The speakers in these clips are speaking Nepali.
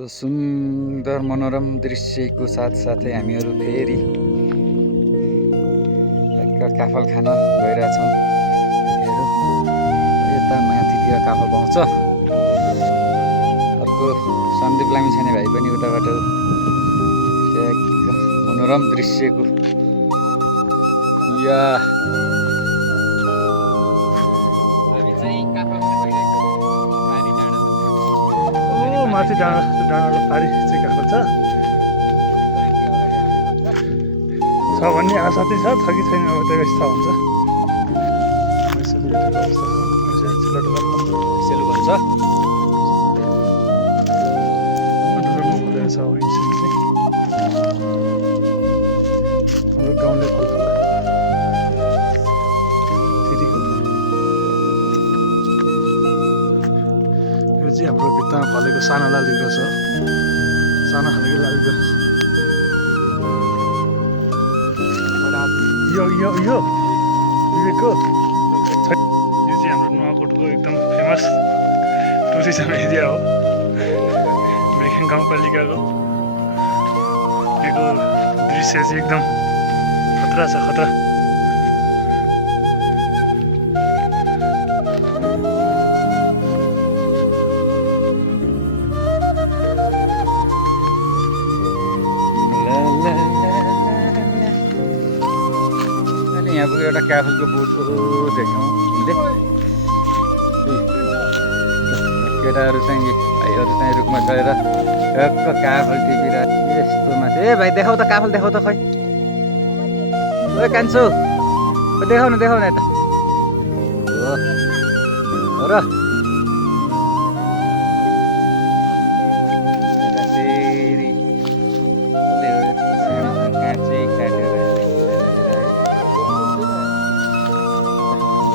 यस्तो सुन्दर मनोरम दृश्यको साथसाथै हामीहरू फेरि काफल खान गइरहेछौँ। हेरौँ यता माथितिर काफल पाउँछ। अर्को सन्दीप लामिछाने भाइ पनि उताबाट मनोरम दृश्यको या माथि डाँडा पारी चाहिँ गएको छ भन्ने आशा चाहिँ छ कि छैन अब त्यो छ हुन्छ हाम्रो गाउँले फलफुल यो चाहिँ हाम्रो भित्तामा फलेको सानो लालबिग्रो छ। सानो खालको लालबिग्रो यो विवेकको यो चाहिँ हाम्रो नुवाकोटको एकदम फेमस टुरिज्म एरिया हो। मेखेङ गाउँपालिकाको यहाँको दृश्य चाहिँ एकदम खतरा छ, खतरा। यहाँ पुगेर एउटा क्याफलको बोटो देख्यौँ हामीले। केटाहरू चाहिँ भाइहरू चाहिँ रुखमा गएर टक्क काफल टिपिरहेको यस्तो माथि। ए भाइ देखाउ त काफल, देखाउ त खै। ओ कान्छो देखाउ न यता हो र। यता फेरि काँचै काटेर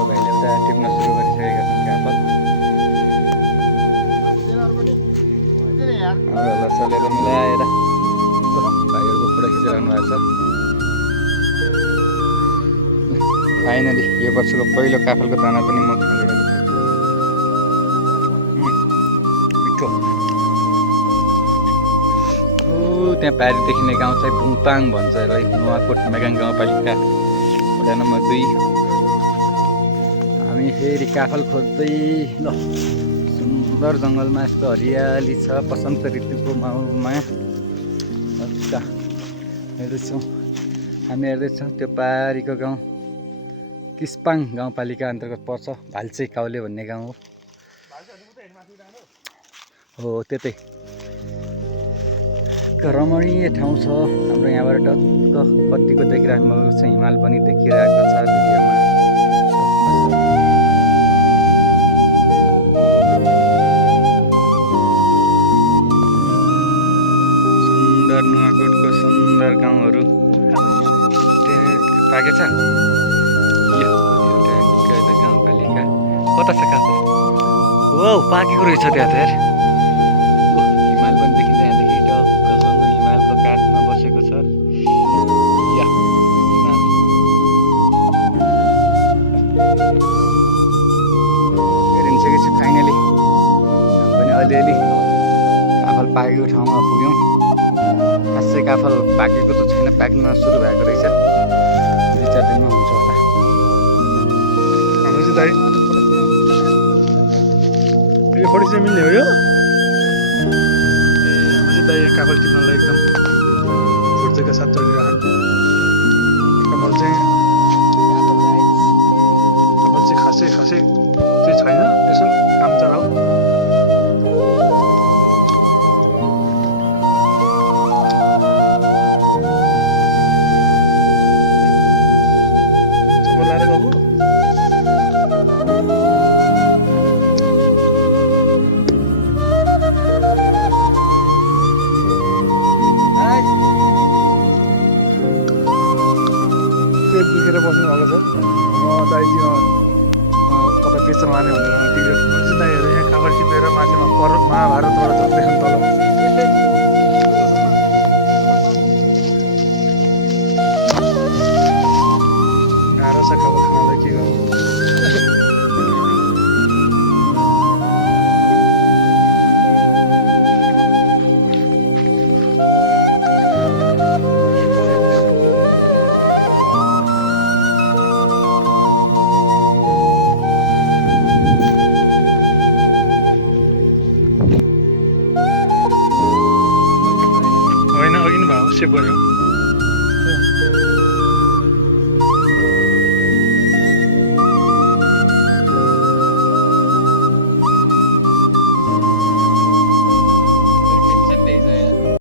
भाइले उता टिप्न सुरु गरिसकेका छन् काफल। चलेर मिलाएर भाइहरूको फोटो खिचिरहनु भएको छ। फाइनली यो वर्षको पहिलो काफलको दाना पनि म खाइरहेको छु। मिठो। त्यहाँ पारी देखिने गाउँ चाहिँ बुङताङ भन्छ यसलाई। नुवाकोट मेगाङ गाउँपालिका वडा नम्बर 2। हामी फेरि काफल खोज्दै ल सुन्दर जङ्गलमा यस्तो हरियाली छ। बसन्त ऋतुको माहौलमा हेर्दैछौँ हामी हेर्दैछौँ। त्यो पारीको गाउँ किस्पाङ गाउँपालिका अन्तर्गत पर्छ। भाल्चे काउले भन्ने गाउँ हो त्यतै। रमणीय ठाउँ छ हाम्रो। यहाँबाट टक्क कतिको देखिरहनु भएको छ, हिमाल पनि देखिरहेको छ भिडियोमा। सुन्दर नुवाकोटको सुन्दर गाउँहरू पाकेछ। यो एउटा गाउँपालिका कता छ कता हो पाकेको रहेछ त्यहाँ त यार। हिमाल पनि देखिन्छ यहाँदेखि टक्कसँग हिमालको काठमा बसेको छ। या हिमाल हेरिसकेपछि फाइनली हामी पनि अलिअलि काफल पाकेको ठाउँमा पुग्यौँ। खासै काफल पाकेको त छैन, पाक्न सुरु भएको रहेछ। 2-4 दिनमा हुन्छ होला। हाम्रो चाहिँ दाइ यो फोटो चाहिँ मिल्ने हो यो। हाम्रो चाहिँ दाइ काफल टिप्नलाई एकदम फुर्तीका साथ चलिरहन्। कपाल चाहिँ खासै चाहिँ छैन, यसो काम चलाऊ। पेट दुखेर बस्नु भएको छ। दाइजी कता बेच्न लाने भनेर टिकट दाइहरू यहाँ काफल टिपेर माथिमा महाभारतबाट झर्दैछन् तल। गाह्रो छ काफल खानलाई, के गर्नु। दृश्य बन्यो